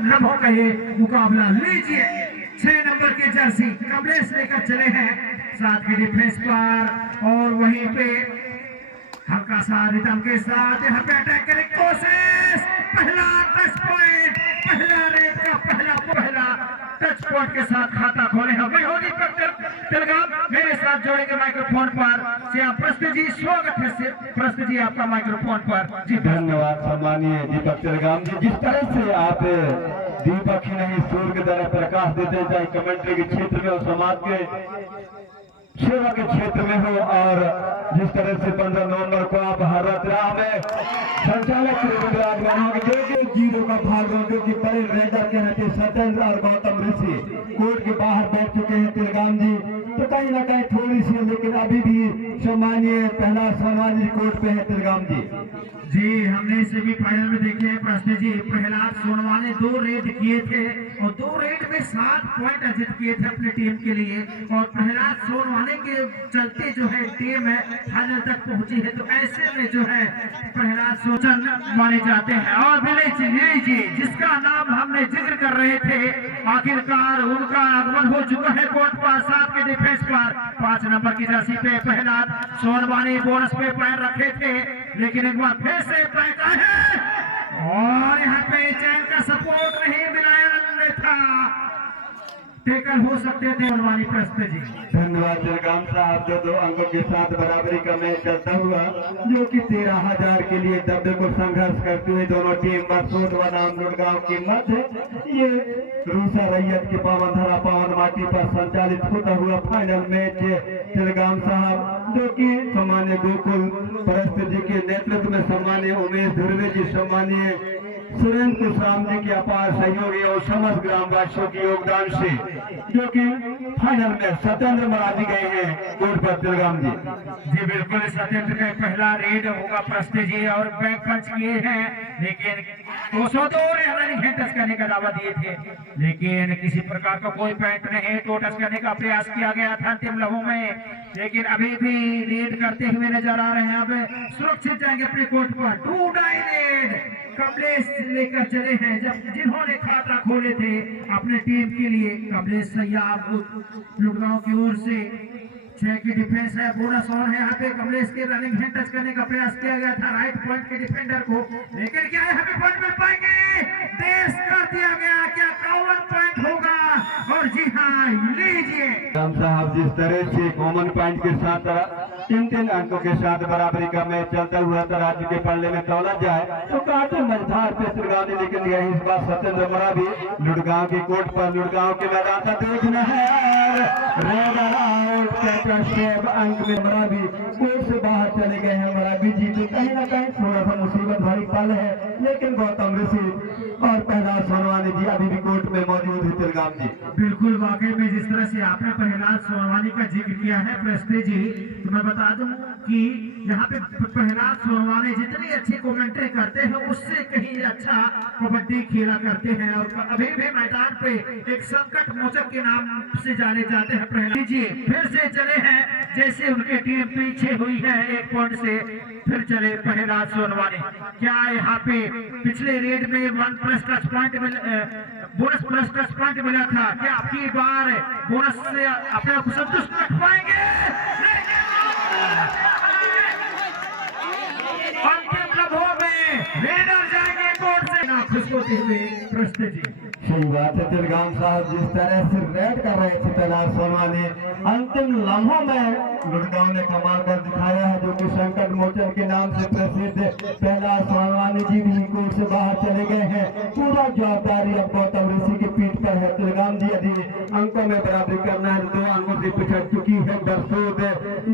लम्हों का ये मुकाबला लीजिए। 6 नंबर की जर्सी कमलेश लेकर चले हैं, साथ की डिफेंस पर और वहीं पे हल्का सा रिदम के साथ यहाँ पे अटैक करने की कोशिश। पहला टच पॉइंट, पहला रेड का पहला टच पॉइंट के साथ खाता खोले हैं। मैं होगी मेरे साथ जोड़ेंगे माइक्रोफोन पर श्याम प्रस्त जी। स्वागत है प्रस्त जी आपका माइक्रोफोन पर जी। धन्यवाद सम्मानीय दीपक तेलगाम जी। जिस तरह से आप दीपक ही नहीं सूर्य की तरह प्रकाश देते चाहे कमेंट्री के क्षेत्र में और समाज के सेवा के क्षेत्र में हो, और जिस तरह से 15 नवंबर को आप हर रात में संचालक जीरो का भाग जो कि बड़े रेडर के रहते सत्येंद्र और गौतम ऋषि कोर्ट के बाहर बैठ चुके हैं तेलगाम जी। तो कहीं ना कहीं थोड़ी सी, लेकिन अभी भी सम्मानीय पहला सम्मान कोर्ट पे है तेलगाम जी। हमने सेमीफाइनल में देखे हैं प्रश्न जी, प्रहलाद सोनवाल ने 2 रेड किए थे और 2 रेड में 7 पॉइंट अर्जित किए थे अपनी टीम के लिए, और प्रहलाद सोनवाल के चलते जो है टीम है फाइनल तक पहुंची है। तो ऐसे में जो है प्रहलाद सोचन माने जाते हैं। और विलेज जी जिसका नाम हमने जिक्र कर रहे थे, आखिरकार उनका आगमन हो चुका है कोर्ट पर। 7 के डिफेंस पर 5 नंबर की जर्सी पे प्रहलाद सोनवाल बोनस पे पैर रखे थे, लेकिन एक बार फिर से पैक है और यहाँ पे चैन का सपोर्ट नहीं मिला था, टेकल हो सकते थे सोनवाल प्रस्त जी। धन्यवाद तेलगाम साहब। 2 अंकों के साथ बराबरी का मैच चलता हुआ जो कि 13,000 के लिए दबे को संघर्ष करते हुए दोनों टीम बरसोट बनाम लुड़गांव की मध्य ये रूसा रैयत के पावन धरा पावन माटी पर संचालित होता हुआ फाइनल मैच तेलगाम साहब, जो कि सम्मान्य गोकुल परस्त जी के नेतृत्व में सम्मान्य उमेश धुर्वे जी, सम्मान्य सुरेंद्र कुशराम जी के अपार सहयोगी और समस्त ग्रामवासियों के योगदान से जो कि फाइनल में सत्येंद्र मराठी गए हैं कोर्ट पर तेलगाम जी। बिल्कुल सत्येंद्र का पहला रेड होगा प्रस्त जी, और बैक पंच किए हैं, लेकिन 202 टच करने का दावा दिए थे, लेकिन किसी प्रकार का कोई पॉइंट नहीं तो टच करने का प्रयास किया गया था अंतिम लम्हों में, लेकिन अभी भी रेड करते हुए नजर आ रहे हैं। अब सुरक्षित जाएंगे अपने कोर्ट पर। 2 डाई रेड कमलेश लेकर चले हैं, जब जिन्होंने खाता खोले थे अपने टीम के लिए। कमलेश सैयाब लुड़गांव की ओर से 6 की डिफेंस है, बोनस और है यहाँ पे। कमलेश के रनिंग हैंड टच करने का प्रयास किया गया था राइट पॉइंट के डिफेंडर को, लेकिन क्या यहाँ पे पॉइंट मिल पाएंगे? देश कर दिया गया, क्या 51 पॉइंट होगा? और जी हाँ लीजिए राम साहब, जिस तरह से कॉमन पॉइंट के साथ 3 अंकों के साथ बराबरी का मैच चलता हुआ राज्य के पल्ले में तौला जाए तो काफी मझधार पे सिरगानी, लेकिन यही इस बार सत्येंद्र मराठी लुड़गांव की कोर्ट पर लुड़गांव के मैदान का देखना है। अंक में मराठी कोर्ट से बाहर चले गए हैं मराठी जी। तो कहीं ना कहीं थोड़ा सा मुसीबत भरी पल है, लेकिन गौतम ऋषि और प्रहलाद सोनवानी जी अभी भी कोर्ट में मौजूद है तेलगाम जी। बिल्कुल, वाकई में जिस तरह से आपने प्रहलाद सोनवानी का जिक्र किया है प्रस्ते जी, तो मैं बता दूं कि यहाँ पे प्रहलाद सोनवानी जितनी अच्छी कमेंट्री करते हैं उससे कहीं अच्छा कबड्डी खेला करते हैं, और अभी भी मैदान पे एक संकट मोचक के नाम से जाने जाते हैं प्रहलाद जी। फिर से चले हैं, जैसे उनकी टीम पीछे हुई है 1 पॉइंट से, फिर चले प्रहलाद सोनवानी। क्या यहाँ पे पिछले रेड में 1 plus touch point bonus plus touch point मिला था, क्या आपकी बार बोनस से अपने आप को संतुष्ट रख पाएंगे? अंतिम लम्हों में रेडर जाएंगे कोर्ट से ना खुश होते हुए प्रस्त जी। सही बात है तेलगाम साहब, जिस तरह से रेड कर रहे थे प्रहलाद सोनवानी, अंतिम लम्हों में लुड़गांव ने कमाल कर दिखाया है, जो कि संकट मोचन के नाम से प्रसिद्ध प्रहलाद सोनवानी जी भी कोर्ट से बाहर चले गए हैं। पूरा जवाबदारी अब गौतम ऋषि की पीठ पर है। तेलगाम जी यदि अंकों में बराबरी करना है, 2 अंकों से पिछड़ चुकी है बरसोट,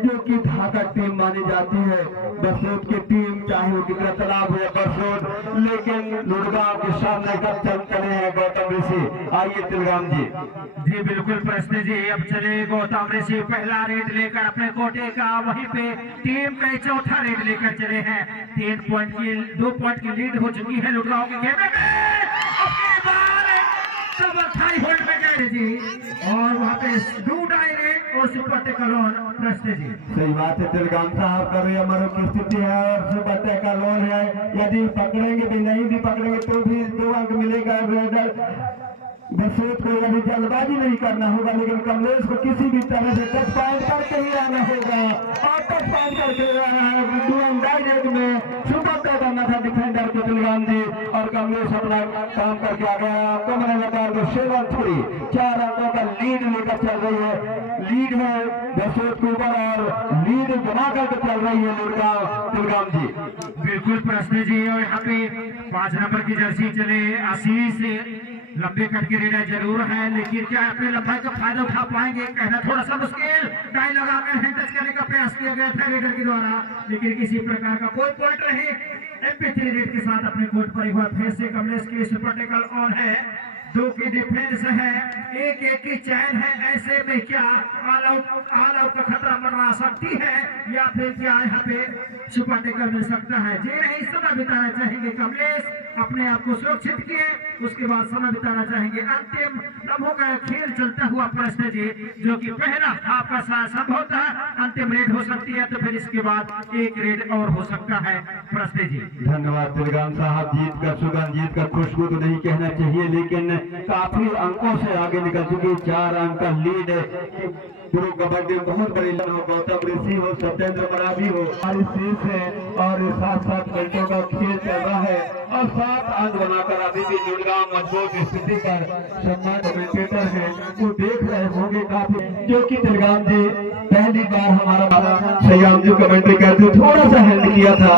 जो कि ढाका टीम मानी जाती है। बरसोट की टीम चाहे वो कितना तालाब है बरसोट, लेकिन लुड़गांव के सामने कब चल चले हैं गौतम ऋषि। आइए तेलगाम जी। बिल्कुल प्रश्न जी, अब चले गौतम ऋषि पहला रेड लेकर अपने कोटे का, वहीं पे टीम का 4था रेड लेकर चले हैं। 2 पॉइंट की लीड हो चुकी है लुड़गांव के खेमे में। होल्ड में गए जी, और वहां पे 2 डाई रेड और सुपर टैकल ऑन प्रस्ते जी। सही बात है तिलगाम साहब कर रहे हमारे की स्थिति है और सुपर टैकल ऑन है। यदि पकड़ेंगे भी नहीं भी पकड़ेंगे तो भी 2 अंक मिलेगा। बरसूत को यदि जल्दबाजी नहीं करना होगा, लेकिन कमलेश को किसी भी तरह से टच पॉइंट करके ही आना होगा और टच पॉइंट करके आना है। में सुपर टैकल करना था डिफेंडर को तिलगाम जी और कमलेश अपना काम करके आ गया। कमरे लगार को 7-3 4 अंकों का लीड लेकर चल रही है। लीड है बरसूत के ऊपर और लीड जमा करके चल रही है तिलगाम जी। बिल्कुल प्रश्न जी। और यहाँ पे 5 नंबर की जर्सी चले आशीष लंबे कट के रेडर जरूर है, लेकिन क्या अपने लंबाई का फायदा उठा पाएंगे कहना थोड़ा सा मुश्किल। टाई लगाकर हैंड टच करने का प्रयास किया गया था रेडर के द्वारा, लेकिन किसी प्रकार का कोई पॉइंट नहीं। MP3 रेड के साथ अपने कोर्ट पर एक बार फिर से कमलेश के सुपर टैकल ऑन है। 2 की डिफेंस है, 1-1 की चैन है। ऐसे में क्या ऑल आउट का खतरा मंडरा सकती है या फिर क्या यहाँ पे सुपर टैकल मिल सकता है? जी नहीं, समय बिताना चाहेंगे कमलेश, अपने आप को सुरक्षित किए, उसके बाद समय बिताना चाहेंगे। अंतिम लम्हों का खेल चलता हुआ प्रश्न जी, जो कि पहला आपका साथ संभवता अंतिम रेड हो सकती है, तो फिर इसके बाद एक रेड और हो सकता है प्रश्न जी। धन्यवाद तिलगाम साहब। जीत का सुगंध, जीत का खुशबू तो नहीं कहना चाहिए, लेकिन काफी अंकों से आगे निकल चुकी। 4 अंक का लीड है। प्रो कबड्डी बहुत बड़ी लन हो, गौतम ऋषि हो, सत्येंद्र मरावी हो, शेष है और 7-7 मिनटों का खेल चल रहा है और 7 अंक बनाकर अभी भी जुड़गांव मजबूत स्थिति पर सम्मान कमेंटेटर है वो देख रहे होंगे काफी, जो कि तिलगाम जी पहली बार हमारा सयाम जी कमेंट्री करते थोड़ा सा हेल्प किया था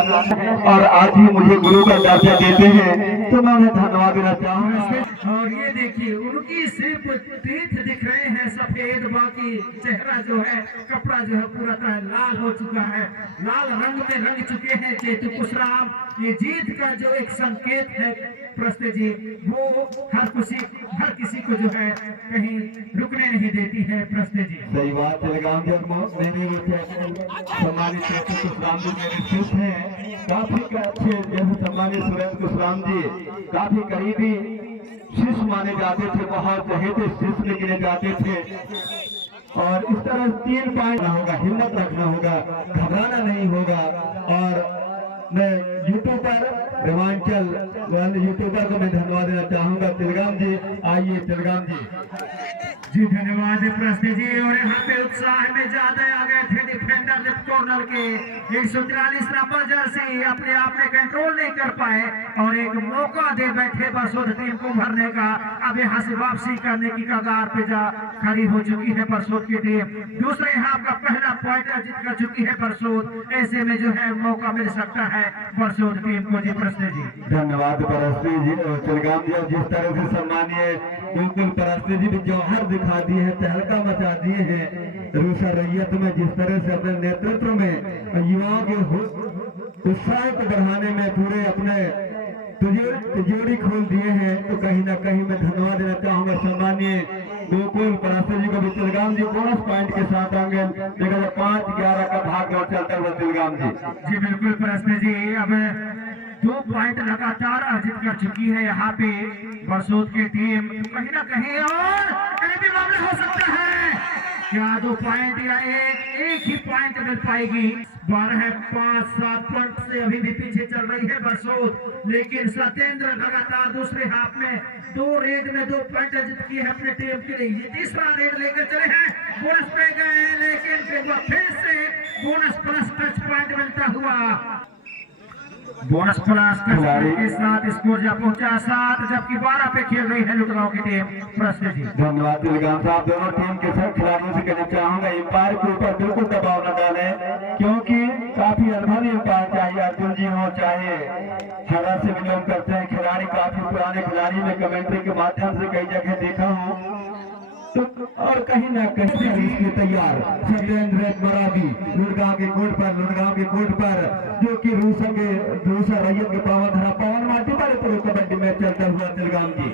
और आज ही मुझे गुरु का दर्जा देते हैं, तो मैं उन्हें धन्यवाद देना चाहूंगा। और ये देखिए उनकी सिर्फ तीर्थ दिख रहे हैं सफेद, बाकी चेहरा जो है कपड़ा जो है पूरा तरह लाल हो चुका है, लाल रंग में रंग चुके हैं चेतु कुशराम। ये जीत का जो एक संकेत है प्रश्न जी, वो हर किसी को जो है कहीं रुकने नहीं देती है प्रश्न जी। सही बात है। सम्मानित चेतु कुशराम जी मेरे शिष्य हैं, काफी अच्छे जैसे सम्मानित सुरेंद्र कुशराम जी काफी करीबी शिष्य माने जाते थे, बहुत चहेते शिष्य गिने जाते थे। और इस तरह 3 पॉइंट होगा, हिम्मत रखना होगा, घबराना नहीं होगा। और मैं यूट्यूब पर रोमांचल वाले यूट्यूबर को मैं धन्यवाद देना चाहूंगा। तिलगाम जी आइए, तिलगाम जी धन्यवाद प्रश्न जी। और यहाँ पे उत्साह में ज्यादा आ गए थे डिफेंडर लेफ्ट कॉर्नर के 144 नंबर जर्सी अपने आप में कंट्रोल नहीं कर पाए और एक मौका दे बैठे बरसूत टीम को भरने का। अब यहाँ से वापसी करने की कगार पे जा खड़ी हो चुकी है बरसूत की टीम। दूसरे हाफ का पहला पॉइंट जीत कर चुकी है बरसूत। ऐसे में जो है मौका मिल सकता है बरसूत टीम को। जी प्रश्न जी धन्यवाद परस्ती जी और तिलगाम जी। जिस तरह से सम्मानीय बिल्कुल परस्ती जी भी जौहर दिखा दिए हैं, तहलका मचा दिए हैं रूसा रैयत में, जिस तरह से अपने नेतृत्व में युवाओं के उत्साह को बढ़ाने में पूरे अपने तिजोरी खोल दिए हैं, तो कहीं ना कहीं मैं धन्यवाद देना चाहूंगा सम्मानीय गोकुल परस्ती जी को भी। तिलगाम जी बोनस पॉइंट के साथ आगे देखा 5-11 का भाग दौड़ चलता हुआ तिलगाम जी। जी बिल्कुल परस्ती जी। अब 2 पॉइंट लगातार अर्जित कर चुकी है यहाँ पे बरसूत की टीम, कहीं ना कहीं और कहीं भी मामला हो सकता है। क्या 2 पॉइंट या एक ही पॉइंट मिल पाएगी? 12-5-7 पॉइंट से अभी भी पीछे चल रही है बरसूत, लेकिन सत्येंद्र लगातार दूसरे हाफ में 2 रेड में 2 पॉइंट अर्जित किए हैं अपने टीम के लिए। ये तीसरा रेड लेकर चले हैं, बोनस पे गए, लेकिन फिर से बोनस प्लस टच पॉइंट मिलता हुआ बोनस प्लस के साथ स्कोर जा पहुंचा 7, जबकि 12 पे खेल रही है लुटगांव की टीम। प्रश्न जी धन्यवाद तिलगाम साहब। दोनों टीम के सब खिलाड़ियों से कहना चाहूंगा एम्पायर के ऊपर बिल्कुल दबाव न डालें, क्योंकि काफी अनुभवी एम्पायर चाहिए, अर्जुन जी हो चाहे हरा से बिलोंग करते हैं खिलाड़ी, काफी पुराने खिलाड़ी में कमेंट्री के माध्यम से कई जगह देखा हूँ, तो और कहीं ना कहीं इसमें तैयार सत्येंद्र मरावी लुटगांव के कोर्ट पर जो कि रूसा रैयत के पावन धरा पवन माटी पर प्रो कबड्डी मैच चलता हुआ तिलगाम जी।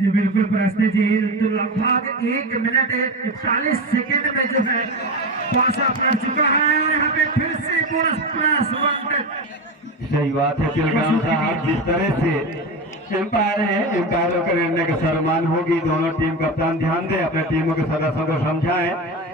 जी बिल्कुल प्रश्न जी। तो लगभग 1 मिनट 41 सेकेंड में जो है पासा पड़ चुका है और यहाँ पे फिर से बोनस प्लस 1। सही बात है तिलगाम साहब। जिस तरह से एम्पायर है, एम्पायरों के निर्णय का सम्मान होगी। दोनों टीम कप्तान ध्यान दें, अपने टीमों के सदस्यों को समझाएं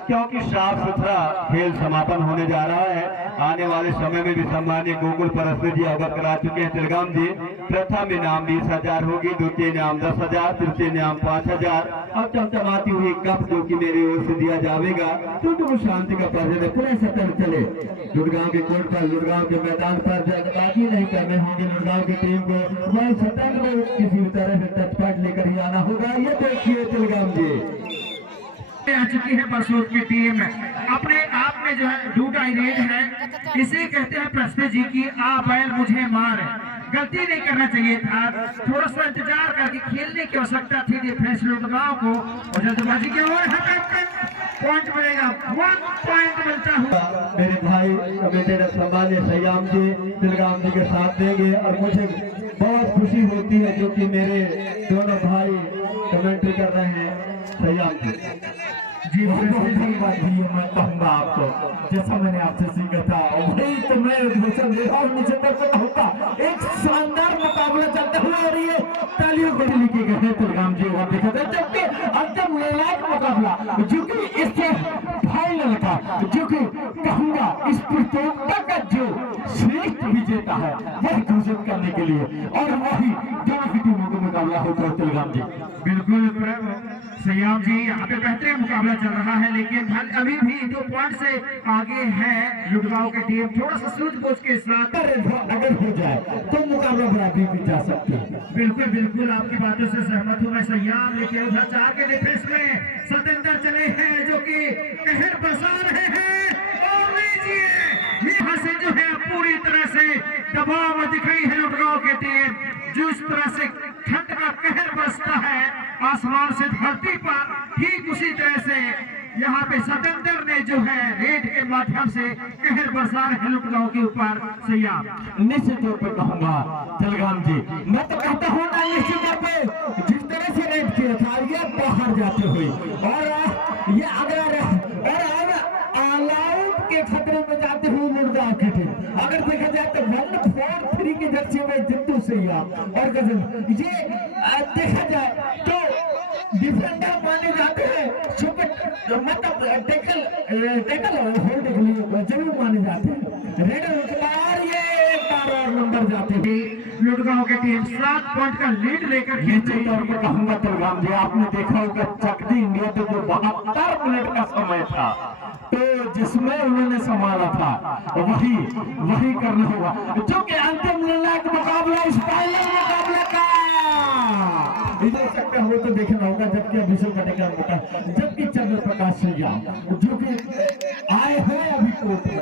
क्योंकि साफ सुथरा खेल समापन होने जा रहा है। आने वाले समय में भी सम्मानीय गोकुल परस्पर जी अवगत करा चुके हैं तिलगाम जी। प्रथम इनाम 20,000 होगी, द्वितीय इनाम 10,000, तृतीय इनाम 5,000 और चमचमाती हुई कप जो कि मेरी ओर से दिया जाएगा। तो तुम शांति का पर्व है, पूरे सतर्क चले। लुड़गांव के कोर्ट पर, लुड़गांव के मैदान पर जल्दबाजी नहीं करने होंगे। लुड़गांव की टीम को वही सतर्क में किसी भी तरह से टचपाट लेकर ही आना होगा। ये देखिए तिलगाम जी आ चुकी है बरसूत की टीम। अपने आप में जो है डू डाई रेड है, इसे कहते हैं प्रस्ते जी की आ बैल मुझे मार। गलती नहीं करना चाहिए था, थोड़ा सा इंतजार करके खेलने की आवश्यकता थी डिफेंस लुड़गांव को। और जल्दबाजी की ओर पॉइंट मिलेगा, 1 पॉइंट मिलता हुआ मेरे भाई मेरे सम्मान्य सयाम जी तिलगाम जी के साथ देंगे। और मुझे बहुत खुशी होती है जो कि मेरे दोनों भाई कमेंट्री कर रहे हैं। सयाम जी जी बात भी मैं कहूँगा आपको, जैसा मैंने आपसे सीखा था वही तो मैं घोषणा दे रहा हूँ। नीचे तक होगा एक शानदार मुकाबला चलता हुआ और ये तालियों को लिखे गए हैं तिलगाम जी वहाँ देखा था। जबकि अंतिम निर्णायक मुकाबला जो कि इससे फाइनल का जो कि कहूँगा इस प्रतियोगिता का जो श्रेष्ठ विजेता है वह घोषित करने के लिए और वही दोनों की टीमों का मुकाबला होगा तिलगाम जी। बिल्कुल सयाम जी, यहाँ पे बेहतरीन मुकाबला चल रहा है, लेकिन अभी भी 2 पॉइंट से आगे है लुड़गांव की टीम। थोड़ा सा सूझबूझ के साथ अगर हो जाए तो मुकाबला बराबरी भी जा सकती है। बिल्कुल बिल्कुल आपकी बातों से सहमत हूँ मैं सयाम। लेकिन उधर 4 के डिफेंस में सतेंद्र चले हैं जो कि कहर बरसा रहे हैं। और लीजिए यहाँ से जो है पूरी तरह से दबाव दिख रही है लुड़गांव की टीम। जिस तरह से ठंड का कहर बरसता है आसमान से धरती पर, ठीक उसी तरह से यहाँ पे सतेंद्र ने जो है रेड के माध्यम से कहर बरसा रहे लुड़गांव के ऊपर। सयाम निश्चित तौर पर कहूँगा तिलगाम जी, मैं तो कहता हूँ ना निश्चित तौर पे जिस तरह से रेड किया था ये बाहर जाते हुए और ये अगर ऑल आउट के खतरे में जाते हुए लुड़गांव की टीम अगर देखा जाए तो 1-4-3 की जर्सी में जिंदू सयाम और गजब ये देखा जाए तो डिफेंडर माने जाते हैं। सुपर मतलब टेकल होल्ड के लिए जरूर माने जाते हैं। रेडर और ये एक बार और नंबर जाते हैं। लुड़गांव की टीम 7 पॉइंट का लीड लेकर निश्चित तौर पर कहूँगा तिलगाम जी, आपने देखा होगा चकदी इंडिया तो जो 72 मिनट का समय था तो जिसमें उन्होंने संभाला था वही करना होगा जो कि अंतिम निर्णायक मुकाबला इस फाइनल मुकाबले का देख सकते हो तो देखना होगा। जबकि अभिषेक कटेगा मौका, जबकि चंद्र प्रकाश सयाम जो कि आए हैं अभी कोर्ट में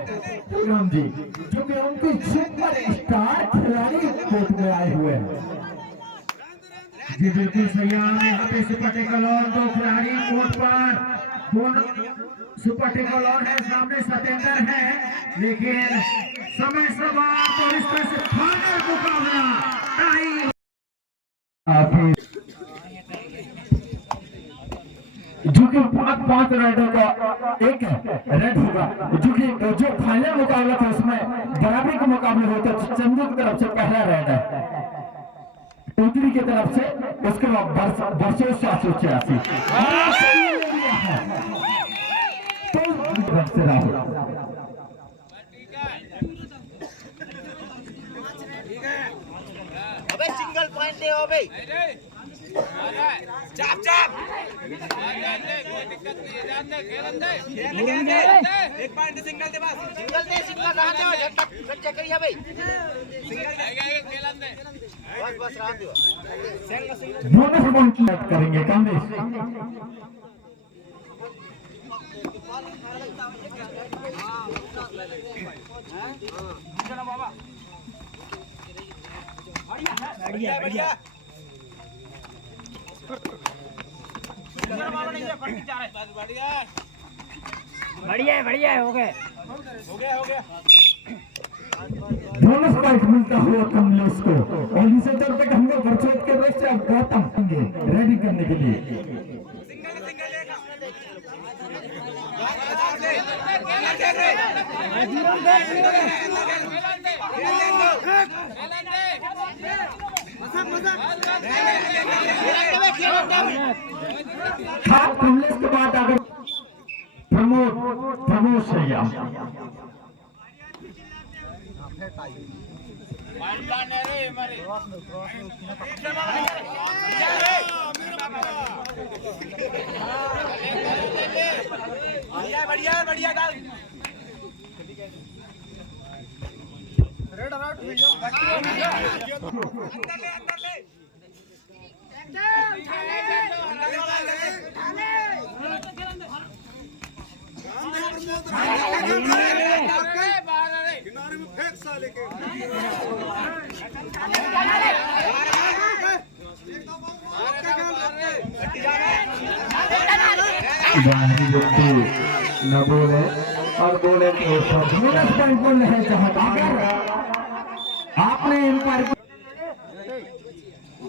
तिलगाम जी जो कि उनके सुपर स्टार खिलाड़ी कोर्ट में आए हुए हैं। जी बिल्कुल सयाम, यहाँ पे सुपर टेकल और 2 खिलाड़ी कोर्ट पर, दोनों सुपर टेकल और है, सामने सतेंद्र है। लेकिन समय समाप्त और इस तरह से फाइनल मुकाबला टाई जो कि 5 रेडों का एक रेड होगा जो कि जो फाइनल मुकाबला था उसमें बराबरी का मुकाबला होता है। चंदू की तरफ से पहला रेड है, उत्तरी की तरफ से उसके बाद वर्षों 786 तो राहुल सिंगल पॉइंट दे हो भाई चाप चाप दिक्कत नहीं जान दे खेलन दे एक पॉइंट सिंगल दे बस सिंगल रहने दो जब तक चेक करिए भाई सिंगल खेलन दे बस रहने दो दोनों पॉइंट लेट करेंगे कांग्रेस चलो बाबा बढ़िया बढ़िया बढ़िया बढ़िया हो गए दोनों स्ट्राइक मिलता हुआ कमलेश को और इसे तौर पे हम लोग वर्चस्व के रेस से गौतम रेडी करने के लिए कमलेश के बाद अगर प्रमोद सैया। बढ़िया बढ़िया डाल न बोले और बोले तो सब बोनस पॉइंट बोल रहे हैं जहां आपने इन पर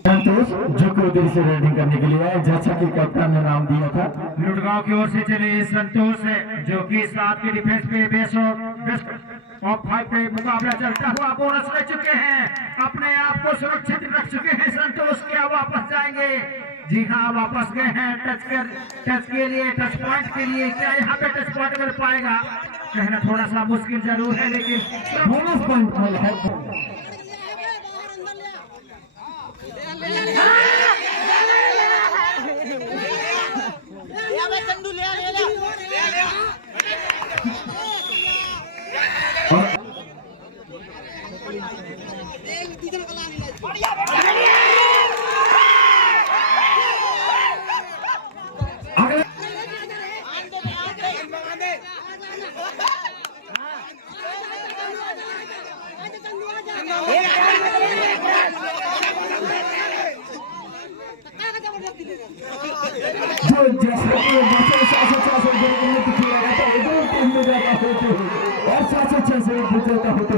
संतोष जो को उधर से रेडिंग करने के लिए आए, जैसा कि कप्तान ने नाम दिया था। लुटगांव की ओर से चले संतोष है जो कि 7 के डिफेंस पे बेस्ट ऑफ 5 पे मुकाबला चलता हुआ बोनस ले चुके हैं, अपने आप को सुरक्षित रख चुके हैं संतोष। क्या वापस जाएंगे? जी हाँ, वापस गए हैं टच के लिए, टच पॉइंट के लिए। क्या यहाँ पे टच पॉइंट मिल पाएगा? कहना थोड़ा सा मुश्किल जरूर है, लेकिन बोनस पॉइंट मिल है। जो जैसे और 706 से विजेता होते